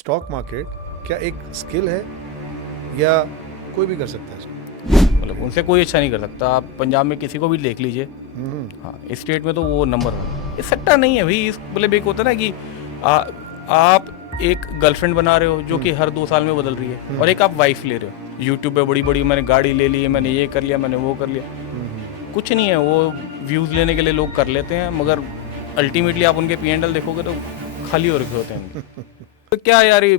Stock market क्या एक skill है या कोई भी कर सकता है इसको? मतलब उनसे कोई अच्छा नहीं कर सकता। आप पंजाब में किसी को भी देख लीजिए, हाँ इस स्टेट में तो वो नंबर वन। ये सट्टा नहीं है भाई। मतलब एक होता है ना कि आप एक गर्लफ्रेंड बना रहे हो जो कि हर 2 साल में बदल रही है, और एक आप वाइफ ले रहे हो। यूट्यूब पे बड़ी बड़ी मैंने गाड़ी ले ली है, मैंने ये कर लिया, मैंने वो कर लिया। कुछ नहीं है, वो व्यूज़ लेने के लिए लोग कर लेते हैं, मगर अल्टीमेटली आप उनके P&L देखोगे तो खाली हो रखे होते हैं। तो क्या यार, ये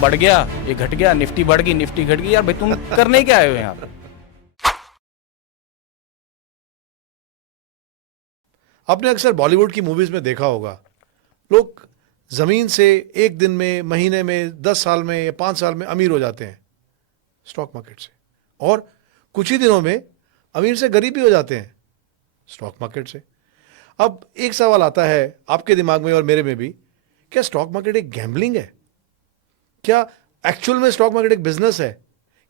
बढ़ गया, ये घट गया, निफ्टी बढ़ गई, निफ्टी घट गई। यार भाई तुम करने क्या आए हो यहाँ पर? आपने अक्सर बॉलीवुड की मूवीज में देखा होगा, लोग जमीन से एक दिन में, महीने में, 10 साल में या 5 साल में अमीर हो जाते हैं स्टॉक मार्केट से, और कुछ ही दिनों में अमीर से गरीब भी हो जाते हैं स्टॉक मार्केट से। अब एक सवाल आता है आपके दिमाग में और मेरे में भी, क्या स्टॉक मार्केट एक गैम्बलिंग है? क्या एक्चुअल में स्टॉक मार्केट एक बिजनेस है?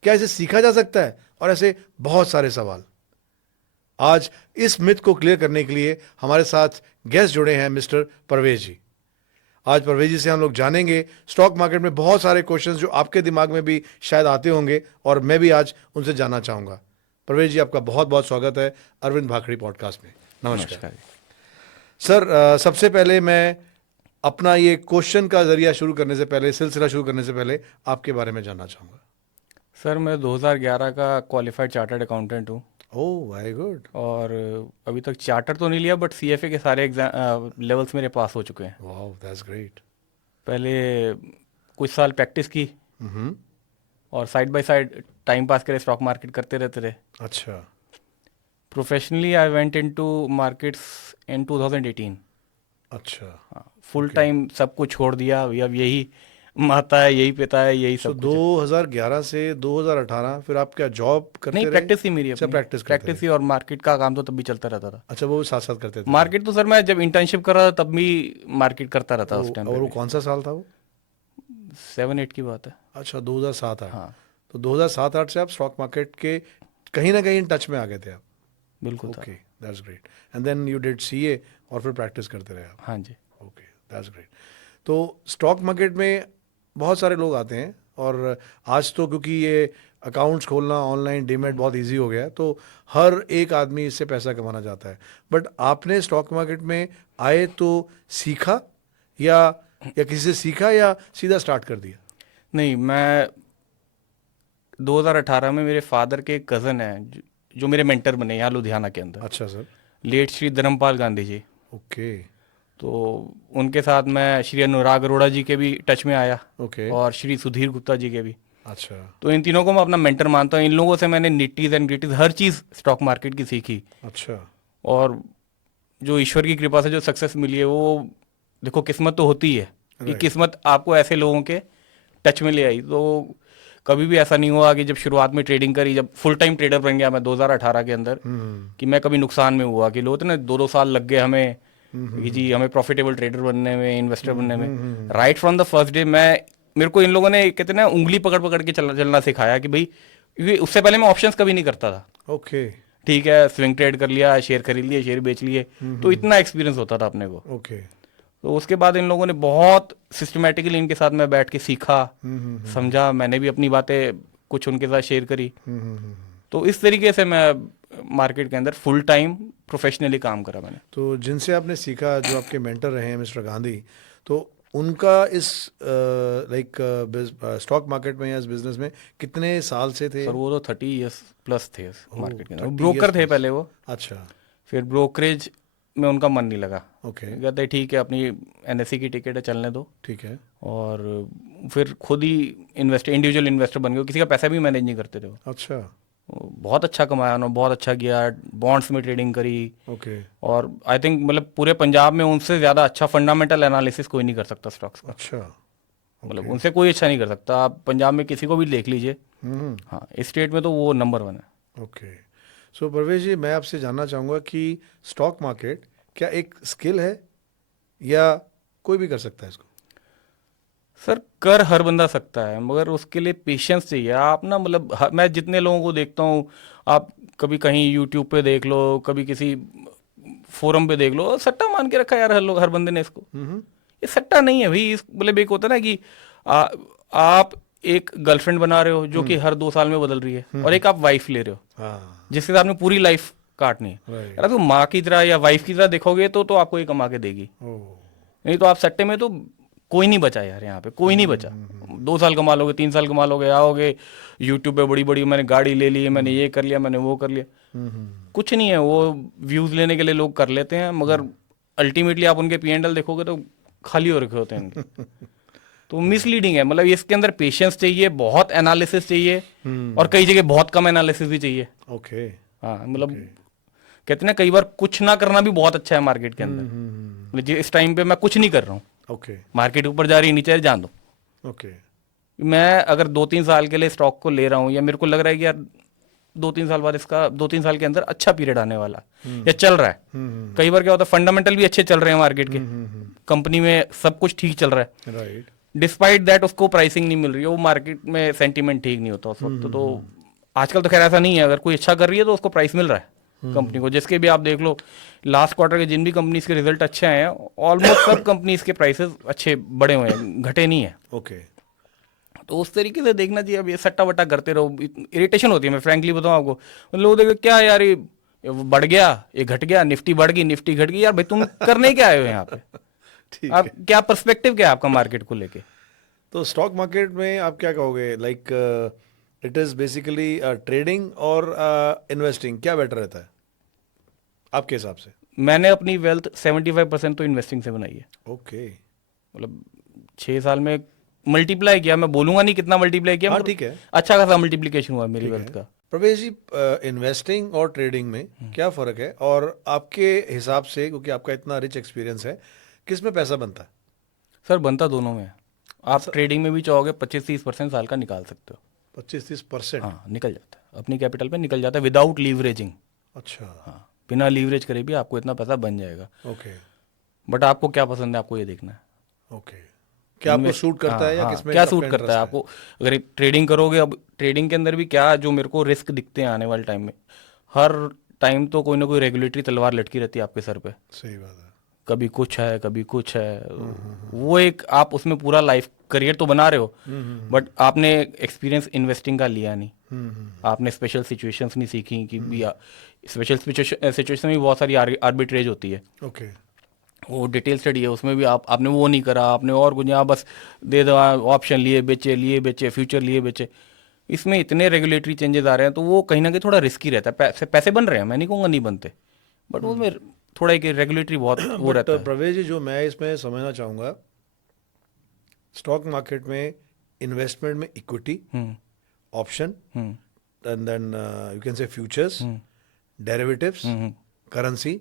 क्या इसे सीखा जा सकता है? और ऐसे बहुत सारे सवाल। आज इस मिथ को क्लियर करने के लिए हमारे साथ गेस्ट जुड़े हैं मिस्टर परवेज जी। आज परवेज जी से हम लोग जानेंगे स्टॉक मार्केट में बहुत सारे क्वेश्चंस जो आपके दिमाग में भी शायद आते होंगे, और मैं भी आज उनसे जानना चाहूंगा। परवेज जी, आपका बहुत बहुत स्वागत है अरविंद भाखड़ी पॉडकास्ट में। नमस्कार सर। सबसे पहले मैं अपना ये क्वेश्चन का जरिया शुरू करने से पहले, सिलसिला शुरू करने से पहले, आपके बारे में जानना चाहूंगा। सर मैं 2011 का क्वालिफाइड चार्टर्ड अकाउंटेंट हूँ, ओह वेरी गुड। और अभी तक चार्टर तो नहीं लिया, बट CFA के सारे एग्जाम लेवल्स मेरे पास हो चुके हैं। Wow that's great. पहले कुछ साल प्रैक्टिस की, और side by side time pass के लिए स्टॉक मार्केट करते रहते थे। अच्छा professionally I went into markets in 2018। अच्छा। हाँ, फुल टाइम सब कुछ छोड़ दिया। अब यही माता है, यही पिता है, यही तो सब कुछ है। 2011 से 2018 फिर आप क्या जॉब करते नहीं, रहे? प्रैक्टिस ही मेरी अच्छा, अपनी प्रैक्टिस करते प्रैक्टिस रहे। ही, और मार्केट का काम तो तब भी चलता रहता था। अच्छा, वो साथ साथ करते थे। मार्केट तो सर मैं जब इंटर्नशिप कर रहा था तब भी मार्केट करता रहता उस टाइम और पे वो भी। कौन सा साल था वो? 7-8 की बात है। अच्छा, 2007-8। हाँ तो 2007-8 से आप स्टॉक मार्केट के कहीं ना कहीं टच में आ गए थे आप। बिल्कुल था। Okay that's great. And then you did CA और फिर प्रैक्टिस करते रहे आप। हाँ जी। Okay that's great. तो स्टॉक मार्केट में बहुत सारे लोग आते हैं, और आज तो क्योंकि ये अकाउंट्स खोलना ऑनलाइन डीमैट बहुत इजी हो गया है, तो हर एक आदमी इससे पैसा कमाना चाहता है। बट आपने स्टॉक मार्केट में आए तो सीखा, या किसी से सीखा, या सीधा स्टार्ट कर दिया? नहीं, मैं 2018 में मेरे फादर के कज़न हैं जो मेरे मेंटर बने यहाँ लुधियाना के अंदर, अच्छा sir. Late Shri Dharmpal Gandhi ji. Okay तो उनके साथ मैं श्री अनुराग अरोड़ा जी के भी टच में आया, ओके। और श्री सुधीर गुप्ता जी के भी। अच्छा तो इन तीनों को मैं अपना मेंटर मानता हूँ। इन लोगों से मैंने निटीज एंड ग्रिटीज हर चीज़ स्टॉक मार्केट की सीखी, अच्छा। और जो ईश्वर की कृपा से जो सक्सेस मिली है वो, देखो किस्मत तो होती है कि Right. किस्मत आपको ऐसे लोगों के टच में ले आई। तो कभी भी ऐसा नहीं हुआ कि जब शुरुआत में ट्रेडिंग करी, जब फुल टाइम ट्रेडर बन गया मैं 2018 के अंदर, कि मैं कभी नुकसान में हुआ। कि लोग ना 2-2 साल लग गए हमें कि जी हमें प्रॉफिटेबल ट्रेडर बनने में, इन्वेस्टर बनने में। Right from the first day मेरे को इन लोगों ने कहते हैं ना उंगली पकड़ पकड़ के चलना सिखाया कि भाई, ये उससे पहले मैं ऑप्शंस कभी नहीं करता था। ओके ठीक है, स्विंग ट्रेड कर लिया, शेयर खरीद लिए, शेयर बेच लिए, तो इतना एक्सपीरियंस होता था अपने को। ओके। तो उसके बाद इन लोगों ने बहुत सिस्टमेटिकली इनके साथ मैं बैठ के सीखा, समझा। मैंने भी अपनी बातें कुछ उनके साथ शेयर करी। तो इस तरीके से मैं मार्केट के अंदर फुल टाइम प्रोफेशनली काम करा मैंने। तो जिनसे आपने सीखा, जो आपके मेंटर रहे हैं मिस्टर गांधी, तो उनका इस स्टॉक मार्केट में या इस बिजनेस में कितने साल से थे? सर वो तो 30 ईयर्स प्लस थे मार्केट के अंदर। 30 ब्रोकर years थे plus। पहले वो, अच्छा फिर ब्रोकरेज में उनका मन नहीं लगा। ओके कहते ठीक है, अपनी NSE की टिकट है, चलने दो। ठीक है। और फिर खुद ही इंडिविजुअल इन्वेस्टर बन गए। किसी का पैसा भी मैनेज नहीं करते थे वो। अच्छा बहुत अच्छा कमाया उन्होंने, बहुत अच्छा किया। बॉन्ड्स में ट्रेडिंग करी, ओके। और आई थिंक मतलब पूरे पंजाब में उनसे ज़्यादा अच्छा फंडामेंटल एनालिसिस कोई नहीं कर सकता स्टॉक्स का। अच्छा मतलब उनसे कोई अच्छा नहीं कर सकता। आप पंजाब में किसी को भी देख लीजिए, हाँ इस स्टेट में तो वो नंबर 1 है। ओके। सो परवेज जी, मैं आपसे जानना चाहूँगा कि स्टॉक मार्केट क्या एक स्किल है या कोई भी कर सकता है इसको? सर कर हर बंदा सकता है, मगर उसके लिए पेशेंस चाहिए। आप ना मतलब मैं जितने लोगों को देखता हूँ, आप कभी कहीं यूट्यूब पे देख लो, कभी किसी फोरम पे देख लो, सट्टा मान के रखा है यार हर बंदे ने इसको। ये सट्टा नहीं है भाई। मतलब एक होता है ना कि आप एक गर्लफ्रेंड बना रहे हो जो कि हर 2 साल में बदल रही है, और एक आप वाइफ ले रहे हो हाँ जिसके साथ में पूरी लाइफ काटनी है। राइट। अगर तो माँ की तरह या वाइफ की तरह देखोगे तो आपको ये कमा के देगी, ओह नहीं तो आप सट्टे में तो कोई नहीं बचा यार, यहाँ पे कोई नहीं बचा। 2 साल कमा लोगे, 3 साल कमा लोगे, आओगे यूट्यूब पे बड़ी बड़ी मैंने गाड़ी ले ली, मैंने ये कर लिया, मैंने वो कर लिया, कुछ नहीं है। वो व्यूज लेने के लिए लोग कर लेते हैं, मगर अल्टीमेटली आप उनके P&L देखोगे तो खाली हो रखे होते हैं उनके। तो मिसलीडिंग है, मतलब इसके अंदर पेशेंस चाहिए, बहुत एनालिसिस चाहिए, और कई जगह बहुत कम एनालिसिस भी चाहिए। ओके हाँ मतलब कहते हैं ना, कई बार कुछ ना करना भी बहुत अच्छा है मार्केट के अंदर। मतलब इस टाइम पे मैं कुछ नहीं कर रहा हूँ, ओके मार्केट ऊपर जा रही है, नीचे जान दो। ओके मैं अगर 2-3 साल के लिए स्टॉक को ले रहा हूँ, या मेरे को लग रहा है कि यार 2-3 साल बाद इसका 2-3 साल के अंदर अच्छा पीरियड आने वाला या चल रहा है। कई बार क्या होता है, फंडामेंटल भी अच्छे चल रहे हैं मार्केट के, कंपनी में सब कुछ ठीक चल रहा है, राइट डिस्पाइट दैट उसको प्राइसिंग नहीं मिल रही है, वो मार्केट में सेंटीमेंट ठीक नहीं होता उस वक्त। तो आजकल तो खैर ऐसा नहीं है, अगर कोई अच्छा कर रही है तो उसको प्राइस मिल रहा है कंपनी को। जिसके भी आप देख लो लास्ट क्वार्टर के जिन भी कंपनीज के रिजल्ट अच्छे आए हैं, ऑलमोस्ट सब कंपनीज के प्राइसेस अच्छे बढ़े हुए हैं, घटे नहीं है। ओके तो उस तरीके से देखना चाहिए। अब ये सट्टा वट्टा करते रहो, इरिटेशन होती है, मैं फ्रैंकली बताऊं आपको। लोग देखो क्या यार, ये बढ़ गया, ये घट गया, निफ्टी बढ़ गई, निफ्टी घट गई, यार भाई तुम करने क्या आए हो यहाँ पे? ठीक आप है। क्या पर्सपेक्टिव क्या है आपका मार्केट को लेके? तो स्टॉक मार्केट में आप क्या कहोगे, like it is basically trading और इन्वेस्टिंग, क्या बेटर रहता है आपके हिसाब से? मैंने अपनी वेल्थ 75% तो इन्वेस्टिंग से बनाई है। ओके मतलब 6 साल में मल्टीप्लाई किया, मैं बोलूंगा नहीं कितना मल्टीप्लाई किया, हाँ मगर ठीक है। अच्छा खासा मल्टीप्लिकेशन हुआ मेरी वेल्थ का। प्रवेश जी, इन्वेस्टिंग और ट्रेडिंग में क्या फ़र्क है, और आपके हिसाब से, क्योंकि आपका इतना रिच एक्सपीरियंस है, किस में पैसा बनता है? सर बनता दोनों में है। आप ट्रेडिंग में भी चाहोगे 25-30% साल का निकाल सकते हो। 25-30%? हाँ निकल जाता है, अपनी कैपिटल पे निकल जाता है, विदाउट लीवरेजिंग। अच्छा हाँ बिना लीवरेज करे भी आपको इतना पैसा बन जाएगा। ओके बट आपको क्या पसंद है, आपको ये देखना है। ओके, क्या आपको सूट करता है या हाँ, किसमें क्या आपका सूट करता interest है आपको? अगर ट्रेडिंग करोगे, अब ट्रेडिंग के अंदर भी क्या जो मेरे को रिस्क दिखते हैं आने वाले टाइम में, हर टाइम तो कोई ना कोई रेगुलेटरी तलवार लटकी रहती है आपके सर पे। सही बात है। कभी कुछ है, कभी कुछ है। वो एक आप उसमें पूरा लाइफ करियर तो बना रहे हो, बट आपने एक्सपीरियंस इन्वेस्टिंग का लिया नहीं। आपने स्पेशल सिचुएशंस नहीं सीखी कि भी स्पेशल सिचुएशन में बहुत सारी आर्बिट्रेज होती है, ओके वो डिटेल स्टडी है, उसमें भी आपने वो नहीं करा, आपने और कुछ यहाँ बस दे दो ऑप्शन लिए बेचे, फ्यूचर लिए बेचे। इसमें इतने रेगुलेटरी चेंजेस आ रहे हैं, तो वो कहीं ना कहीं थोड़ा रिस्की रहता है। पैसे बन रहे हैं, मैं नहीं कहूँगा नहीं बनते, बट उसमें थोड़ा एक रेगुलेटरी बहुत वो रहता है। प्रवेश जी, जो मैं इसमें समझना चाहूँगा, स्टॉक मार्केट में इन्वेस्टमेंट में equity, option, and then you can say futures, derivatives, currency,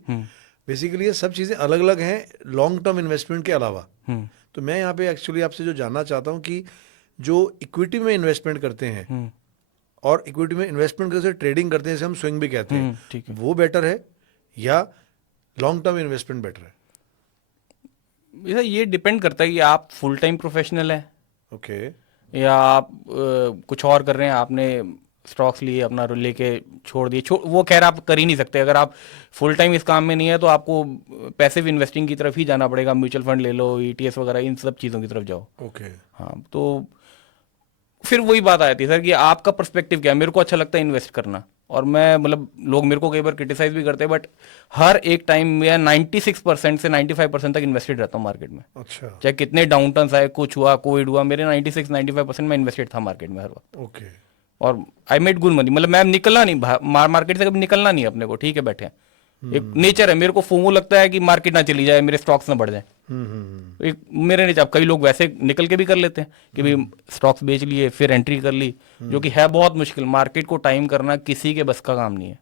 basically ये सब चीज़ें अलग अलग हैं लॉन्ग टर्म इन्वेस्टमेंट के अलावा। तो मैं यहाँ पे एक्चुअली आपसे जो जानना चाहता हूँ कि जो इक्विटी में इन्वेस्टमेंट करते हैं और इक्विटी में इन्वेस्टमेंट करते ट्रेडिंग करते हैं, जैसे हम स्विंग भी कहते हैं, ठीक है। वो बेटर है या लॉन्ग टर्म इन्वेस्टमेंट बेटर है? ये डिपेंड करता है कि आप फुल टाइम प्रोफेशनल हैं ओके या आप कुछ और कर रहे हैं। आपने स्टॉक्स लिए, अपना लेके छोड़ दिए, वो खैर आप कर ही नहीं सकते। अगर आप फुल टाइम इस काम में नहीं है तो आपको पैसिव इन्वेस्टिंग की तरफ ही जाना पड़ेगा। म्यूचुअल फंड ले लो, ईटीएस वगैरह, इन सब चीज़ों की तरफ जाओ। ओके हाँ, तो फिर वही बात आती है सर कि आपका पर्सपेक्टिव क्या है। मेरे को अच्छा लगता है इन्वेस्ट करना, और मैं मतलब लोग मेरे को कई बार क्रिटिसाइज भी करते हैं, बट हर एक टाइम में 96% से 95% तक इन्वेस्टेड रहता हूँ मार्केट में। अच्छा चाहे कितने डाउन टर्न्स आए, कुछ हुआ, कोविड हुआ, मेरे 96-95% में इन्वेस्टेड था मार्केट में हर वक्त। ओके और आई मेड गुड मनी। मतलब मैं निकलना नहीं, मार्केट से कभी निकलना नहीं अपने को, ठीक है बैठे हैं। एक नेचर है, मेरे को फोमो लगता है कि मार्केट ना चली जाए, मेरे स्टॉक्स ना बढ़ जाए। एक मेरे नेचर। अब कई लोग वैसे निकल के भी कर लेते हैं कि भाई स्टॉक्स बेच लिए फिर एंट्री कर ली, जो कि है बहुत मुश्किल। मार्केट को टाइम करना किसी के बस का काम नहीं है।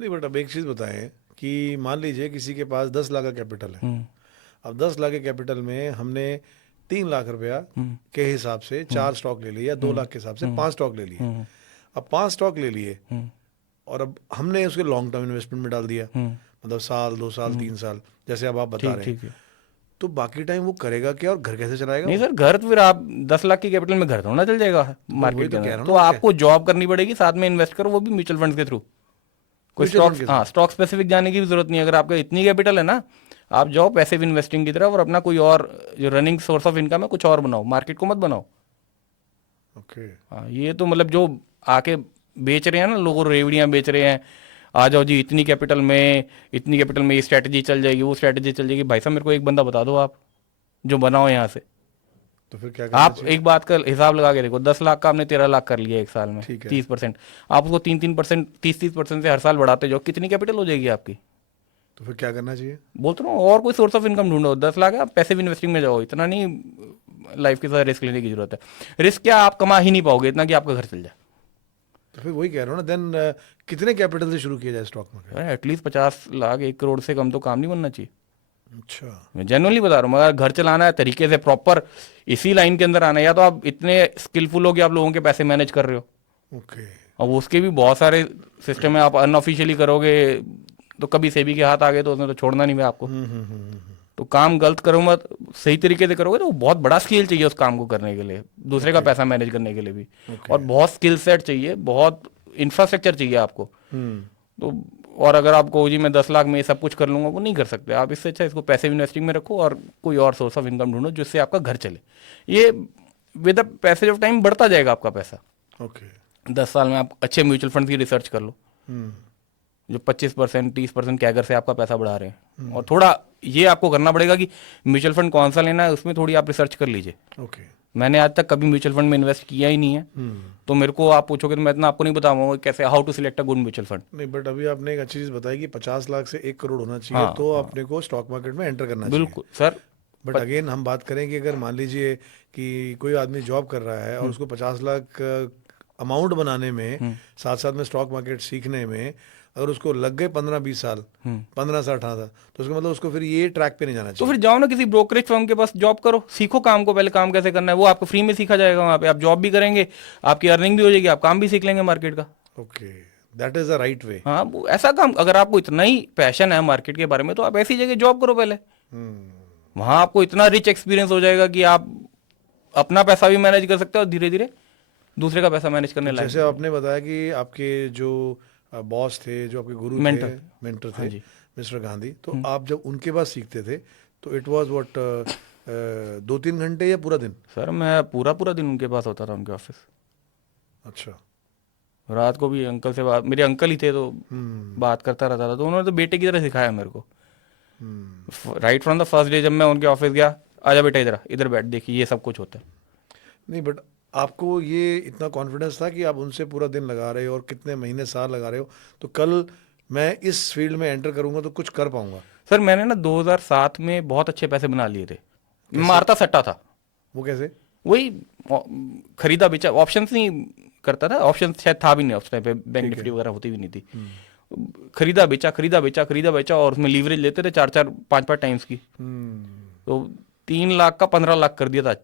नहीं, बट अब एक चीज़ बताएं कि मान लीजिए किसी के पास 10 लाख का कैपिटल है। अब 10 लाख के कैपिटल में हमने 3 लाख रुपया के हिसाब से 4 स्टॉक ले लिए, या 2 लाख के हिसाब से 5 स्टॉक ले लिए। अब 5 स्टॉक ले लिए और अब हमने उसके लॉन्ग टर्म इन्वेस्टमेंट में डाल दिया, मतलब साल, 2 साल, 3 साल, जैसे अब आप बता रहे हैं। तो बाकी टाइम वो करेगा क्या और घर कैसे चलाएगा? नहीं सर, घर तो फिर आप 10 लाख की कैपिटल में घर थोड़ा चल जाएगा मार्केट के अंदर। तो आपको जॉब करनी पड़ेगी, साथ में इन्वेस्ट करो, वो भी म्यूचुअल फंड के थ्रू। कोई स्टॉक, हाँ, स्टॉक स्पेसिफिक जाने की भी जरूरत नहीं है। अगर आपका इतनी कैपिटल है ना, आप जाओ पैसिव इन्वेस्टिंग की तरफ और अपना कोई और जो रनिंग सोर्स ऑफ इनकम है कुछ और बनाओ, मार्केट को मत बनाओ। ओके। हाँ, ये तो मतलब जो आके बेच रहे हैं ना, लोगों रेवड़ियाँ बेच रहे हैं, आ जाओ जी इतनी कैपिटल में ये स्ट्रैटेजी चल जाएगी, वो स्ट्रैटेजी चल जाएगी। भाई साहब मेरे को एक बंदा बता दो आप जो बनाओ यहाँ से। तो फिर क्या करना आप चाहिए? एक बात का हिसाब लगा के देखो, 10 लाख का आपने 13 लाख कर लिया एक साल में, ठीक है। 30%, आप उसको 3-3%, 30-30% से हर साल बढ़ाते जाओ, कितनी कैपिटल हो जाएगी आपकी? तो फिर क्या करना चाहिए? बोलते रहो और कोई सोर्स ऑफ इनकम ढूंढो। 10 लाख है, आप पैसिव इन्वेस्टिंग में जाओ, इतना नहीं लाइफ के साथ रिस्क लेने की जरूरत है। रिस्क क्या, आप कमा ही नहीं पाओगे इतना कि आपका घर चल जाए। तो फिर वही कह रहा हूँ ना, देन कितने कैपिटल से शुरू किया जाए stock market? At least 50 lakh, 1 crore से कम तो काम नहीं बनना चाहिए। अच्छा। मैं जेनुअनली बता रहा हूँ, मगर घर चलाना है तरीके से, प्रॉपर इसी लाइन के अंदर आना है, या तो आप इतने स्किलफुल हो कि आप लोगों के पैसे मैनेज कर रहे हो, ओके। अब उसके भी बहुत सारे सिस्टम है, आप अनऑफिशियली करोगे तो कभी सेबी के हाथ आ गए तो उसने तो छोड़ना नहीं है आपको। तो काम गलत करो मत, सही तरीके से करोगे तो बहुत बड़ा स्किल चाहिए उस काम को करने के लिए, दूसरे का पैसा मैनेज करने के लिए भी, और बहुत स्किल सेट चाहिए, बहुत इंफ्रास्ट्रक्चर चाहिए आपको। तो और अगर आपको जी मैं 10 लाख में ये सब कुछ कर लूंगा, वो नहीं कर सकते आप। इससे अच्छा इसको पैसिव इन्वेस्टिंग में रखो और कोई और सोर्स ऑफ इनकम ढूंढो जिससे आपका घर चले। ये with the passage of time बढ़ता जाएगा आपका पैसा। ओके। 10 साल में आप अच्छे म्यूचुअल फंड की रिसर्च कर लो जो 25% 30% कैगर से आपका पैसा बढ़ा रहे हैं। और थोड़ा ये आपको करना पड़ेगा कि म्यूचुअल फंड कौन सा लेना है, उसमें थोड़ी आप रिसर्च कर लीजिए। ओके। मैंने आज तक कभी म्यूचुअल फंड में इन्वेस्ट किया ही नहीं है, तो मेरे को आप पूछोगे तो मैं इतना आपको नहीं बताऊंगा कैसे how to select a good mutual fund. नहीं, बट अभी आपने एक अच्छी चीज बताई कि 50 लाख से 1 करोड़ होना चाहिए, तो अपने को स्टॉक मार्केट में एंटर करना चाहिए। बिल्कुल सर। बट अगेन हम बात करें कि अगर मान लीजिए कि कोई आदमी जॉब कर रहा है और उसको 50 लाख अमाउंट बनाने में, साथ साथ में स्टॉक मार्केट सीखने में अगर उसको लग गए 15-20 साल, 15 से 18 साल, तो उसका मतलब उसको फिर ये ट्रैक पे नहीं जाना तो चाहिए। फिर जाओ ना किसी ब्रोकरेज फर्म के पास जॉब करो, सीखो काम को, पहले काम कैसे करना है वो आपको फ्री में सीखा जाएगा। वहाँ पे आप जॉब भी करेंगे, आपकी अर्निंग भी हो जाएगी, आप काम भी सीख लेंगे मार्केट का। Okay, that is the right way. हाँ, वो ऐसा काम, अगर आपको इतना ही पैशन है मार्केट के बारे में तो आप ऐसी जगह जॉब करो पहले। वहाँ आपको इतना रिच एक्सपीरियंस हो जाएगा कि आप अपना पैसा भी मैनेज कर सकते हो और धीरे धीरे दूसरे का पैसा मैनेज करने लगे। जैसे आपने बताया कि आपके जो बॉस थे, जो आपके गुरु थे, मेंटर थे, मिस्टर गांधी, तो आप जब उनके पास सीखते थे तो इट वाज व्हाट 2-3 घंटे या पूरा दिन? सर मैं पूरा दिन उनके पास होता था, उनके ऑफिस। अच्छा। रात को भी अंकल से बात, मेरे अंकल ही थे तो बात करता रहता था, तो उन्होंने तो बेटे की तरह सिखाया मेरे को। Right from the first day जब मैं उनके ऑफिस गया, आजा बेटा इधर इधर बैठ, देखिए ये सब कुछ होता है। नहीं, बट आपको ये इतना कॉन्फिडेंस था कि आप उनसे पूरा दिन लगा रहे हो और कितने महीने साल लगा रहे हो, तो कल मैं इस फील्ड में एंटर करूंगा तो कुछ कर पाऊंगा? सर मैंने ना 2007 में बहुत अच्छे पैसे बना लिए थे। मारता सट्टा था। वो कैसे? वही खरीदा बेचा, ऑप्शंस नहीं करता था, ऑप्शन शायद था भी नहीं उस टाइम पे, बैंक निफ्टी वगैरह होती भी नहीं थी। खरीदा बेचा और उसमें लीवरेज लेते थे 4-4 5-5 टाइम्स की। तो 3 लाख का 15 लाख कर दिया था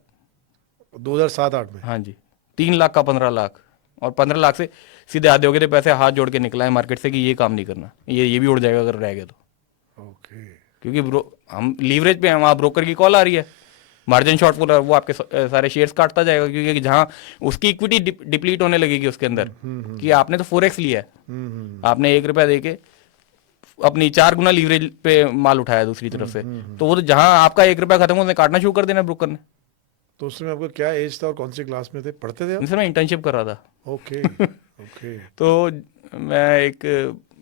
2007-8 में? हाँ जी, 3 लाख का 15 लाख, और 15 लाख से सीधे आधे हो गए थे पैसे, हाथ जोड़ के निकला है मार्केट से कि ये काम नहीं करना, ये भी उड़ जाएगा अगर रह गए तो। ओके। क्योंकि हम लीवरेज पे हैं, वहाँ ब्रोकर की कॉल आ रही है, मार्जिन शॉर्ट वो आपके सारे शेयर्स काटता जाएगा, क्योंकि जहाँ उसकी इक्विटी डिप्लीट होने लगेगी उसके अंदर कि आपने तो 4x लिया है, आपने 1 रुपया दे के अपनी 4 गुना लीवरेज पे माल उठाया दूसरी तरफ से, तो वो तो जहाँ आपका 1 रुपया खत्म होने काटना शुरू कर देना ब्रोकर ने। तो उस समय आपका क्या एज था और कौन सी क्लास में थे, पढ़ते थे आप? मैं इंटर्नशिप कर रहा था। ओके। ओके। तो मैं एक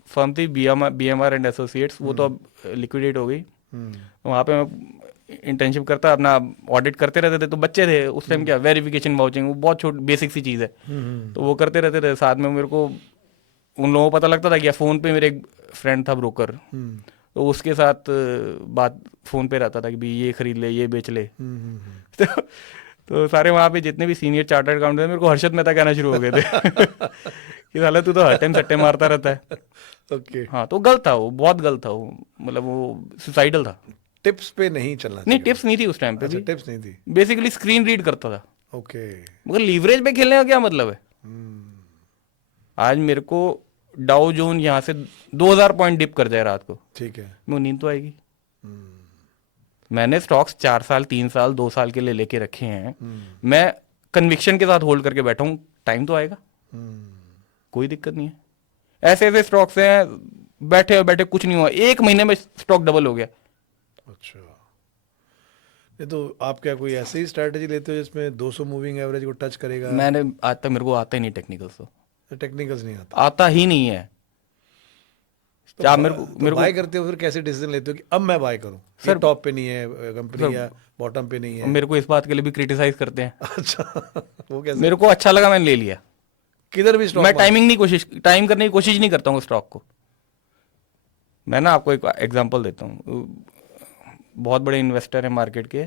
फर्म थी BMR एंड एसोसिएट्स, वो तो अब लिक्विडेट हो गई। वहाँ पे मैं इंटर्नशिप करता, अपना ऑडिट करते रहते थे। तो बच्चे थे उस टाइम, क्या वेरिफिकेशन वाउचिंग, वो बहुत छोटी बेसिक सी चीज़ है, तो वो करते रहते थे साथ में। मेरे को उन लोगों को पता लगता था कि फ़ोन पे मेरे एक फ्रेंड था ब्रोकर, तो उसके साथ बात फ़ोन पे रहता था कि भाई ये खरीद ले, ये बेच ले। तो सारे वहाँ पे जितने भी सीनियर चार्टर्ड अकाउंटेंट थे मेरे को हर्षद मेहता कहना शुरू हो गए थे कि साला तू तो हर टाइम सट्टे मारता रहता है। ओके। हाँ, तो गलत था वो, बहुत गलत था वो, मतलब वो सुसाइडल था। टिप्स पे नहीं चलना चाहिए? नहीं, टिप्स नहीं थी उस टाइम पे। अच्छा, टिप्स नहीं थी। बेसिकली स्क्रीन रीड करता था। ओके। मगर लीवरेज पे खेलने का क्या मतलब है? आज मेरे को डाउ जोन यहाँ से 2000 पॉइंट डिप कर जाए रात को, ठीक है, मैं नींद तो आएगी। मैंने स्टॉक्स 4 साल 3 साल 2 साल के लिए लेके रखे हैं, मैं कन्विक्शन के साथ होल्ड करके बैठा हूँ, टाइम तो आएगा, कोई दिक्कत नहीं है। ऐसे ऐसे स्टॉक्स हैं बैठे बैठे कुछ नहीं हुआ, 1 महीने में स्टॉक डबल हो गया, अच्छा, नहीं तो आप क्या कोई ऐसी स्ट्रैटेजी लेते हो जिसमें 200 मूविंग एवरेज को टच करेगा? मैंने आज तक, मेरे को आता ही नहीं टेक्निकल्स, तो टेक्निकल्स नहीं आता आता ही नहीं है। तो क्या तो बाय करते हो फिर कैसे डिसीजन लेते हो कि अब मैं बाय करूं? सर, सर टॉप पे नहीं है कंपनी सर, या बॉटम पे नहीं है? मेरे को इस बात के लिए भी क्रिटिसाइज करते हैं। अच्छा, वो कैसे? मेरे को अच्छा लगा, मैंने ले लिया। किधर भी स्टॉक मैं टाइम करने की कोशिश नहीं करता हूँ स्टॉक को। मैं ना आपको एक एग्जांपल देता हूँ। बहुत बड़े इन्वेस्टर हैं मार्केट के,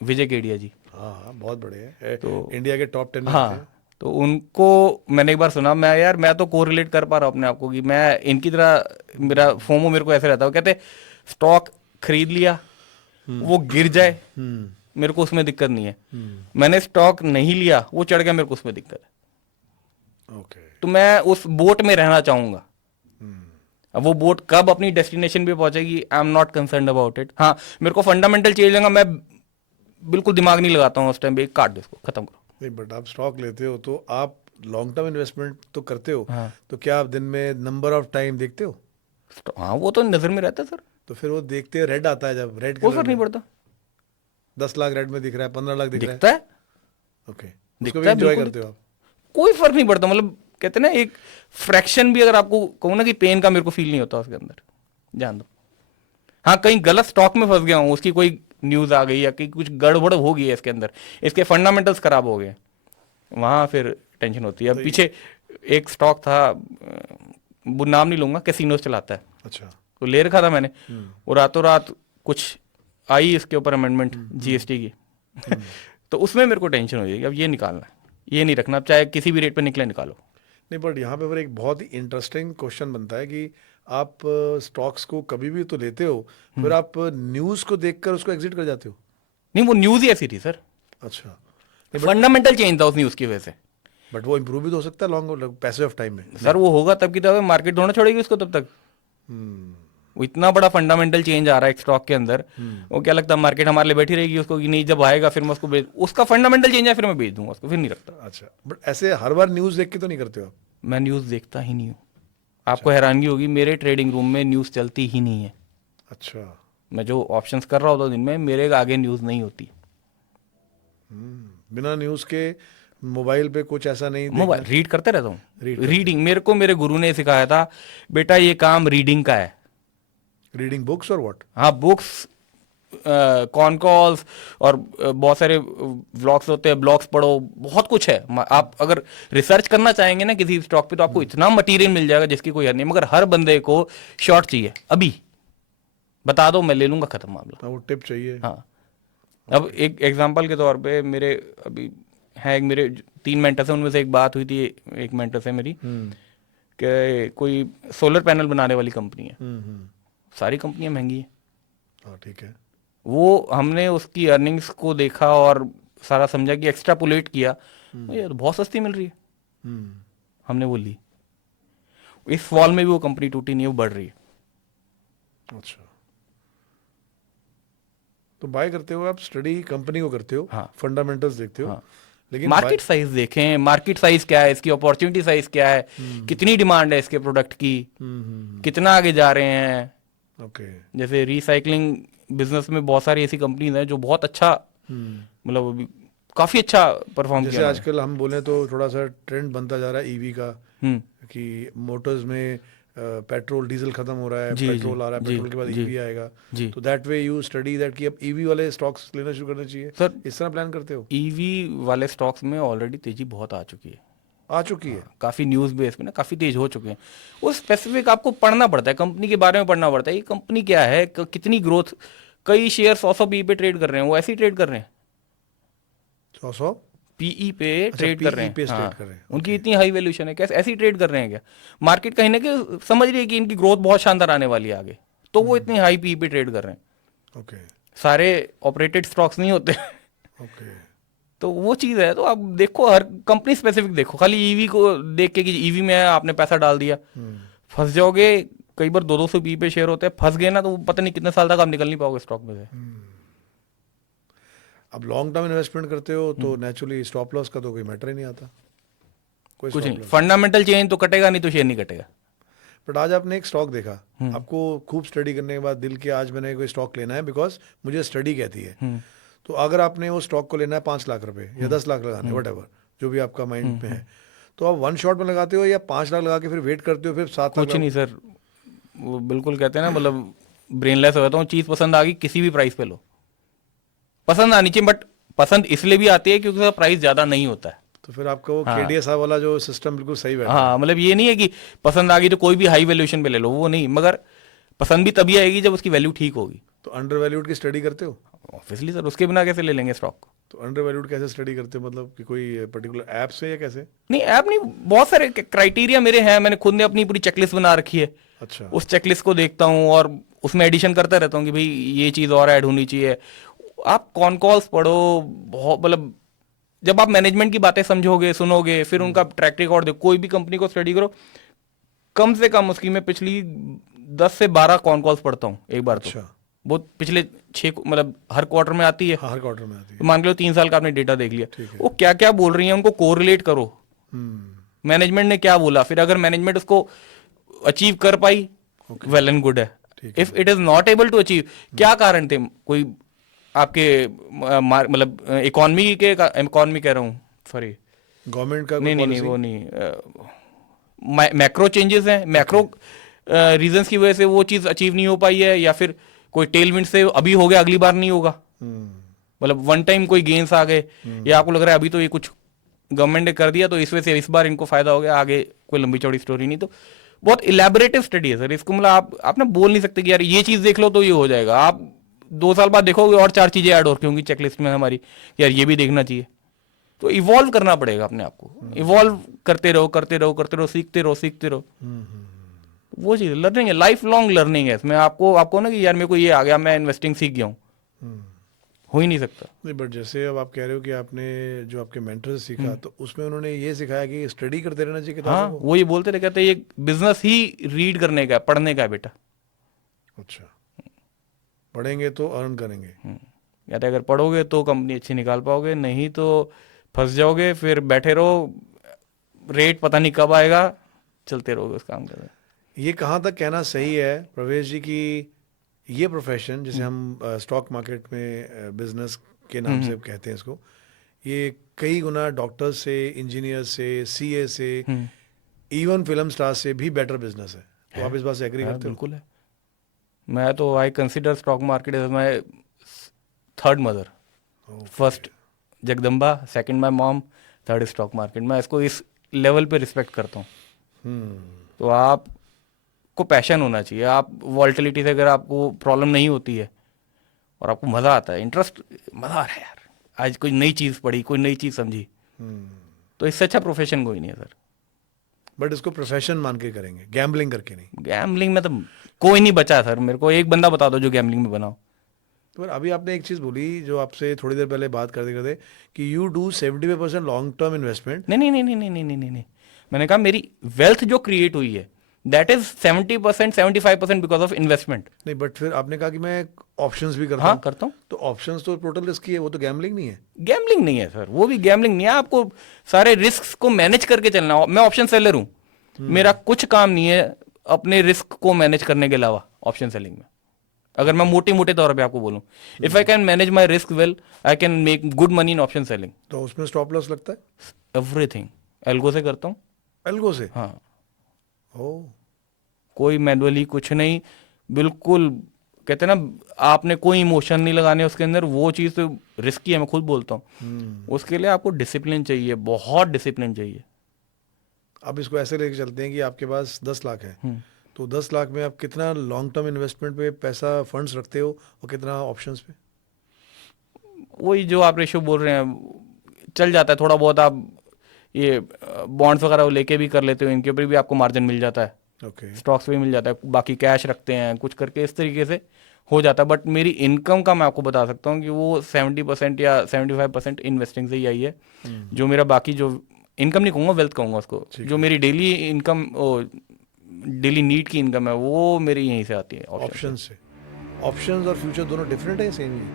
विजय केडिया जी। हाँ हाँ, बहुत बड़े हैं, तो इंडिया के टॉप 10 में आते हैं। हाँ, तो उनको मैंने एक बार सुना, मैं तो कोरिलेट कर पा रहा हूँ अपने आप को कि मैं इनकी तरह, मेरा फोमो मेरे को ऐसे रहता है। वो कहते स्टॉक खरीद लिया, वो गिर जाए, मेरे को उसमें दिक्कत नहीं है। मैंने स्टॉक नहीं लिया, वो चढ़ गया, मेरे को उसमें दिक्कत है। ओके। तो मैं उस बोट में रहना चाहूंगा। अब वो बोट कब अपनी डेस्टिनेशन पे पहुंचेगी, I am not concern about it. हाँ, मेरे को फंडामेंटल चेंज लेगा, मैं बिल्कुल दिमाग नहीं लगाता हूँ उस टाइम पे, काट दो इसको, खत्म करो। नहीं, बट आप स्टॉक लेते हो तो आप लॉन्ग टर्म इन्वेस्टमेंट तो करते हो। हाँ। तो क्या आप दिन में नंबर ऑफ टाइम देखते हो? हाँ, वो तो नजर में रहता है सर। तो फिर वो देखते हो, रेड आता है जब, रेड वो कलर फर्क नहीं में पड़ता। 10 लाख रेड में दिख रहा है, 15 लाख दिख रहा है, दिखता है, ओके, उसको दिखता भी है, एंजॉय बिल्कुल करते हो आप? कोई फर्क नहीं पड़ता। मतलब कहते हैं ना, एक फ्रैक्शन भी अगर आपको कहूँ ना कि पेन का, मेरे को फील नहीं होता उसके अंदर, जान दो। हाँ, कहीं गलत स्टॉक में फंस गया हूँ, उसकी कोई न्यूज आ गई या कि कुछ गड़बड़ हो गई है इसके अंदर, इसके फंडामेंटल्स खराब हो गए, वहां फिर टेंशन होती है। अब तो पीछे एक स्टॉक था, वो नाम नहीं लूंगा, कैसीनोस चलाता है, अच्छा। तो ले रखा था मैंने। वो रातों रात कुछ आई इसके ऊपर अमेंडमेंट जीएसटी की, तो उसमें मेरे को टेंशन हो जाएगी। अब ये निकालना है, ये नहीं रखना, अब चाहे किसी भी रेट पे निकले, निकालो। नहीं, बट यहाँ पे फिर एक बहुत ही इंटरेस्टिंग क्वेश्चन बनता है कि आप स्टॉक्स को कभी भी तो लेते हो, फिर आप न्यूज़ को देखकर उसको एग्जिट कर जाते हो? नहीं, वो न्यूज ही ऐसी थी सर, अच्छा, फंडामेंटल चेंज था उस न्यूज की वजह से। बट वो इम्प्रूव भी तो हो सकता है लॉन्ग पैसे ऑफ टाइम में। सर वो होगा तब की तब, मार्केट थोड़ा छोड़ेगी उसको तब तक। वो इतना बड़ा फंडामेंटल चेंज आ रहा है एक स्टॉक के अंदर, वो क्या लगता है मार्केट हमारे लिए बैठी रहेगी उसको कि नहीं, जब आएगा फिर मैं उसको बेच, उसका फंडामेंटल चेंज है फिर मैं बेच दूंगा उसको, फिर नहीं रखता। अच्छा, बट ऐसे हर बार न्यूज़ देख के तो नहीं करते हो आप? मैं न्यूज़ देखता ही नहीं हूँ। आपको हैरानगी होगी, मेरे ट्रेडिंग रूम में न्यूज़ चलती ही नहीं है। अच्छा, मैं जो ऑप्शंस कर रहा होता हूँ दिन में, मेरे आगे न्यूज़ नहीं होती। बिना न्यूज़ के मोबाइल पे कुछ ऐसा नहीं मोबाइल देखना? रीड करते रहता हूँ। रीड करते रीडिंग मेरे को मेरे गुरु ने सिखाया था, बेटा ये काम रीडिंग का है। रीडिंग बुक्स और व्हाट? हाँ, बुक्स, कॉन कॉल्स, और बहुत सारे व्लॉग्स होते हैं, ब्लॉग्स पढ़ो, बहुत कुछ है। आप अगर रिसर्च करना चाहेंगे ना किसी स्टॉक पे, तो आपको इतना मटेरियल मिल जाएगा जिसकी कोई हद नहीं। मगर हर बंदे को शॉर्ट चाहिए, अभी बता दो मैं ले लूंगा, खत्म मामला। हाँ, वो टिप चाहिए। हाँ, अब एक एग्जांपल के तौर पे, मेरे अभी है, मेरे 3 मेंटर्स हैं, उनमें से एक बात हुई थी, एक मेंटर से मेरी, कि कोई सोलर पैनल बनाने वाली कंपनी है। सारी कंपनियां महंगी है। हाँ, ठीक है। वो हमने उसकी अर्निंग्स को देखा और सारा समझा कि एक्स्ट्रापोलेट किया, ये तो बहुत सस्ती मिल रही है, हमने वो ली। इस फॉल में भी वो कंपनी टूटी नहीं है, वो बढ़ रही है। अच्छा, तो बाय करते हो आप, स्टडी कंपनी को करते हो, हाँ। फंडामेंटल्स देखते हो, हाँ। लेकिन मार्केट साइज देखें, मार्केट साइज क्या है, इसकी अपॉर्चुनिटी साइज क्या है, कितनी डिमांड है इसके प्रोडक्ट की, कितना आगे जा रहे हैं। ओके। जैसे रिसाइकलिंग बिजनेस में बहुत सारी ऐसी कंपनीज हैं जो बहुत अच्छा, मतलब अभी काफी अच्छा परफॉर्म जैसे किया आजकल हम बोले तो थोड़ा सा ट्रेंड बनता जा रहा है ईवी का, हम्म, कि मोटर्स में पेट्रोल डीजल खत्म हो रहा है, जी, पेट्रोल आ रहा है, जी, पेट्रोल के बाद जी, ईवी आएगा, जी। तो that way you study that कि अब ईवी वाले स्टॉक्स लेना शुरू करना चाहिए, सर, इस तरह प्लान करते हो? ईवी वाले स्टॉक्स में ऑलरेडी तेजी बहुत आ चुकी है। आ चुकी है। काफी न्यूज बेस में ना काफी तेज हो चुके हैं। वो स्पेसिफिक आपको पढ़ना पड़ता है, कंपनी के बारे में पढ़ना पड़ता है, ये कंपनी क्या है, कितनी ग्रोथ। कई शेयर 100 पी पे ट्रेड कर रहे हैं, वो ऐसे ही ट्रेड कर रहे हैं, 100 पीई पे अच्छा, ट्रेड कर रहे PE पे हैं। ट्रेड हाँ, कर रहे हैं, उनकी इतनी हाई वैल्यूएशन है, कैसे ऐसे ही ट्रेड कर रहे हैं क्या? मार्केट कहीं ना कहीं समझ रही है कि इनकी ग्रोथ बहुत शानदार आने वाली है आगे, तो वो इतनी हाई पीई पे ट्रेड कर रहे हैं। ओके। सारे ऑपरेटेड स्टॉक्स नहीं होते। ओके। तो वो चीज़ है। तो आप देखो, हर कंपनी स्पेसिफिक देखो, खाली ईवी को देख के कि ईवी में है, आपने पैसा डाल दिया, फंस जाओगे। कई बार 200 पी पे शेयर होते हैं, फंस गए ना तो पता नहीं कितने साल तक आप निकल नहीं पाओगे स्टॉक में से। अब लॉन्ग टर्म इन्वेस्टमेंट करते हो तो नेचुरली स्टॉप लॉस का तो कोई मैटर ही नहीं आता, कोई कुछ stop नहीं, loss। फंडामेंटल चेंज तो कटेगा नहीं तो शेयर नहीं कटेगा। बट आज आपने एक स्टॉक देखा, आपको खूब स्टडी करने के बाद दिल किया आज मैंने कोई स्टॉक लेना है बिकॉज मुझे स्टडी कहती है। तो अगर आपने वो स्टॉक को लेना है 5 लाख रुपए या 10 लाख लगाने वट जो भी आपका माइंड में है, तो आप वन शॉट में लगाते हो या 5 लाख लगा के फिर वेट करते हो फिर 7 लाख? कुछ नहीं सर, वो बिल्कुल कहते हैं ना, मतलब ब्रेनलेस हो जाता हूँ। चीज़ पसंद आ गई किसी भी प्राइस पे लो, पसंद आनी चाहिए, बट पसंद इसलिए भी आती है क्योंकि उसका प्राइस ज़्यादा नहीं होता है। तो फिर आपका वो KDS वाला जो सिस्टम बिल्कुल सही बैठा। हाँ, मतलब ये नहीं है कि पसंद आ गई तो कोई भी हाई वैल्यूएशन पे ले लो, वो नहीं, मगर पसंद भी तभी आएगी जब उसकी वैल्यू ठीक होगी। तो अंडर वैल्यूड की स्टडी करते हो? ऑब्वियसली सर, उसके बिना कैसे ले लेंगे स्टॉक को? तो अंडर वैल्यूड कैसे स्टडी करते हो, मतलब कि कोई पर्टिकुलर ऐप से या कैसे? नहीं, ऐप नहीं, बहुत सारे क्राइटेरिया मेरे हैं, मैंने खुद ने अपनी पूरी चेकलिस्ट बना रखी है। अच्छा। उस चेकलिस्ट को देखता हूँ और उसमें एडिशन करता रहता हूँ कि भाई ये चीज़ और ऐड होनी चाहिए। आप कॉन कॉल्स पढ़ो, बहुत मतलब जब आप मैनेजमेंट की बातें समझोगे, सुनोगे, फिर उनका ट्रैक रिकॉर्ड देखो, कोई भी कंपनी को स्टडी करो, कम से कम उसकी मैं पिछली 10 से 12 कॉन कॉल्स पढ़ता हूँ एक बार। अच्छा। तो वो पिछले 6 मतलब हर क्वार्टर में आती है। हाँ, हर क्वार्टर में आती है। तो मान लो 3 साल का आपने डेटा देख लिया, वो क्या क्या बोल रही है उनको कोरिलेट करो। मैनेजमेंट ने क्या बोला, फिर अगर मैनेजमेंट उसको अचीव कर पाई, वेल एंड गुड है। If it is not able to achieve, क्या कारण थे, कोई आपके मतलब इकोनॉमी कह रहा हूँ, सॉरी गवर्नमेंट का नहीं वो नहीं, मैक्रो चेंजेस हैं, मैक्रो रीजंस की वजह से वो चीज़ अचीव नहीं हो पाई है, या फिर कोई टेलविंड से अभी हो गया अगली बार नहीं होगा, मतलब वन टाइम कोई गेंस आ गए, या आपको लग रहा है अभी तो ये कुछ गवर्नमेंट ने कर दिया तो इस वजह से इस बार इनको फायदा हो गया, आगे कोई लंबी चौड़ी स्टोरी नहीं। तो बहुत इलेबोरेटिव स्टडी है सर, इसको मतलब आप ना बोल नहीं सकते कि यार ये चीज़ देख लो तो ये हो जाएगा। आप 2 साल बाद देखोगे और 4 चीज़ें ऐड होंगी चेकलिस्ट में हमारी, यार ये भी देखना चाहिए। तो इवॉल्व करना पड़ेगा अपने आप को, इवॉल्व करते रहो, सीखते रहो। वो चीज़ लर्निंग है, लाइफ लॉन्ग लर्निंग है इसमें। आपको ना कि यार मेरे को ये आ गया, मैं इन्वेस्टिंग सीख गया हूँ, हो ही नहीं सकता। नहीं, बट जैसे अब आप कह रहे हो कि आपने जो आपके मेंटर से सीखा, तो उसमें उन्होंने ये सिखाया कि स्टडी करते रहना चाहिए किताबों को? वो ये बोलते थे, कहते ये बिजनेस ही रीड करने का, पढ़ने का है बेटा। अच्छा, पढ़ेंगे तो अर्न करेंगे। कहते अगर पढ़ोगे तो कंपनी अच्छी निकाल पाओगे, नहीं तो फंस जाओगे, फिर बैठे रहो, रेट पता नहीं कब आएगा, चलते रहोगे उस काम का। ये कहाँ तक कहना सही है प्रवेश जी कि ये प्रोफेशन जिसे हम स्टॉक मार्केट में बिजनेस के नाम से कहते हैं इसको, ये कई गुना डॉक्टर से, इंजीनियर से, CA से, इवन फिल्म स्टार से भी बेटर बिजनेस है? तो आप इस बात से एग्री करते हो? बिल्कुल है। मैं तो I consider stock market as my third mother. First Jagdamba, second my mom, third stock market. मैं इसको इस लेवल पे रिस्पेक्ट करता हूँ। तो आप को पैशन होना चाहिए। आप वॉल्टिलिटी से अगर आपको प्रॉब्लम नहीं होती है और आपको मज़ा आता है, इंटरेस्ट, मज़ा आ रहा है यार, आज कोई नई चीज़ पढ़ी, कोई नई चीज़ समझी, तो इससे अच्छा प्रोफेशन कोई नहीं है सर। बट इसको प्रोफेशन मान के करेंगे, गैम्बलिंग करके नहीं। गैम्बलिंग में तो कोई नहीं बचा सर, मेरे को एक बंदा बता दो जो गैम्बलिंग में बनाओ। तो अभी आपने एक चीज़ बोली जो आपसे थोड़ी देर पहले बात करते करते कि you do 75% long term investment. नहीं, मैंने कहा मेरी वेल्थ जो क्रिएट हुई है that is 70%, 75% because of investment. नहीं, बट फिर आपने कहा कि मैं ऑप्शंस भी करता हाँ, हूँ। करता हूँ। तो ऑप्शंस तो टोटल रिस्क है, वो तो गैम्बलिंग नहीं है। गैम्बलिंग नहीं है सर, वो भी गैम्बलिंग नहीं है। आपको सारे रिस्क को मैनेज करके चलना हो। मैं ऑप्शन सेलर हूँ, मेरा कुछ काम नहीं है अपने रिस्क को मैनेज करने के अलावा ऑप्शन सेलिंग में। अगर मैं मोटे तौर पे आपको बोलूं, if I can manage my risk well, I can make good money in option selling. तो उसमें स्टॉप लॉस लगता है? एवरीथिंग एल्गो से करता हूँ। एल्गो से? हाँ। ओ, कोई मैनुअली कुछ नहीं, बिल्कुल कहते हैं ना, आपने कोई इमोशन नहीं लगाने उसके अंदर। वो चीज़ तो रिस्की है, मैं खुद बोलता हूँ। उसके लिए आपको डिसिप्लिन चाहिए, बहुत डिसिप्लिन चाहिए। अब इसको ऐसे लेके चलते हैं कि आपके पास 10 लाख है, तो 10 लाख में आप कितना लॉन्ग टर्म इन्वेस्टमेंट पे पैसा फंड्स रखते हो और कितना ऑप्शंस पे? वही जो आप रेशियो बोल रहे हैं चल जाता है। थोड़ा बहुत आप ये बॉन्ड्स वगैरह लेके भी कर लेते हो, इनके ऊपर भी आपको मार्जिन मिल जाता है। स्टॉक्स भी मिल जाता है, बाकी कैश रखते हैं कुछ करके, इस तरीके से हो जाता है। बट मेरी इनकम का मैं आपको बता सकता हूँ कि वो 70% या 75% इन्वेस्टिंग से ही आई है। जो मेरा बाकी जो इनकम नहीं कहूँगा, वेल्थ कहूँगा उसको, जो मेरी डेली इनकम, डेली नीड की इनकम है, वो मेरी यहीं से आती है, ऑप्शन से। ऑप्शंस और फ्यूचर दोनों डिफरेंट है, सेम ही?